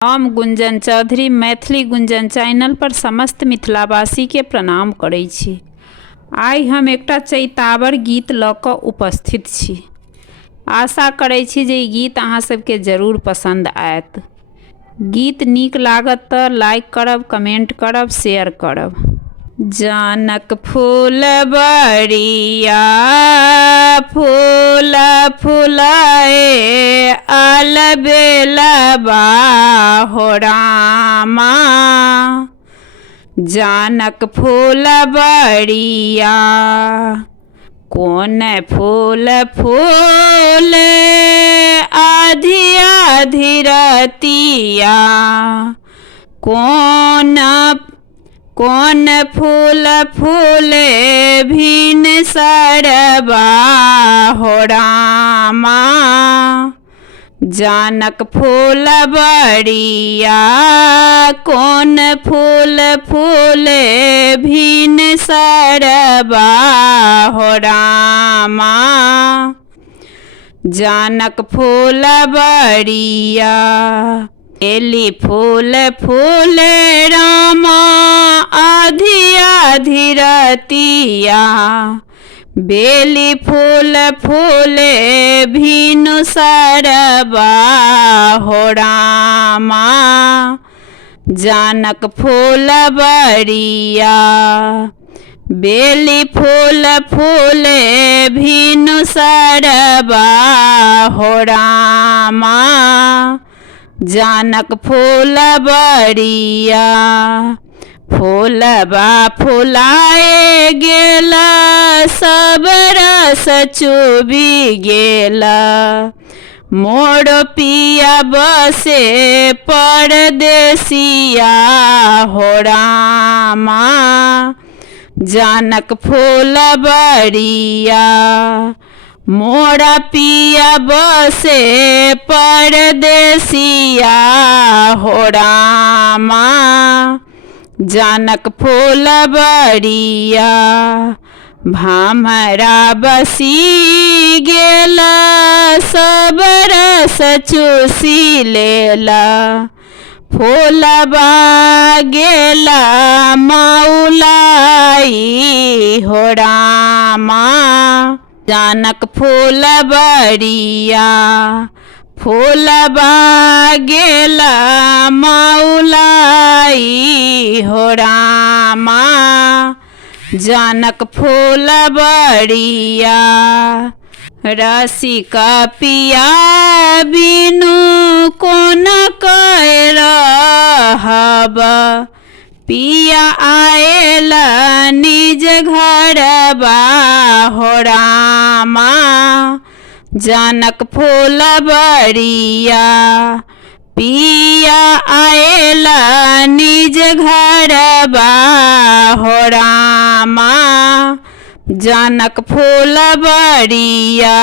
हम गुंजन चौधरी मैथिली गुंजन चैनल पर समस्त मिथिलावासी के प्रणाम करै छी। आइ हम एकटा चैतावर गीत लऽ कऽ उपस्थित छी। आशा करै छी जे ई गीत अहाँ सबके जरूर पसंद आयत। गीत नीक लागत तऽ लाइक करब, कमेंट करब, शेयर करब। जानक फूलबरिया फूल फुलाए अलबेलबा हो रामा। जानक फूलबरिया कौन फूल फूले आधी आधी रतिया। कौन फूल फूले भिन सरबा हो रामा। जानक फूलबरिया कौन फूल फूले भिन सरबा हो रामा। जानक फूलबरिया बेली फूल फूले रामा आधी आधी रतिया। बेली फूल फूले भिनु सरबा हो रामा। जानक फूलबरिया बेली फूल फूले भिनु सरबा हो रामा। जानक फूलबरिया फूलबा फुलाए गेला सब रस चुबी गेला। मोर पिया बसे परदेसिया हो रामा। जानक फूलबरिया मोरा पिया बसे परदेसिया हो रामा। जानक फूलबरिया भामरा बसी गेला सब रस चूसी लेला। फूलबा गेला मौलाई हो रामा। जानक फूलबरिया फूलबा गेला मौलाई हो रामा। जानक फूलबरिया रसिका पिया बिनु कोन रहब। पिया आएला निज घरबा हो रामा। जानक फूलबरिया पिया आएला निज घरबा हो रामा। जानक फूलबरिया।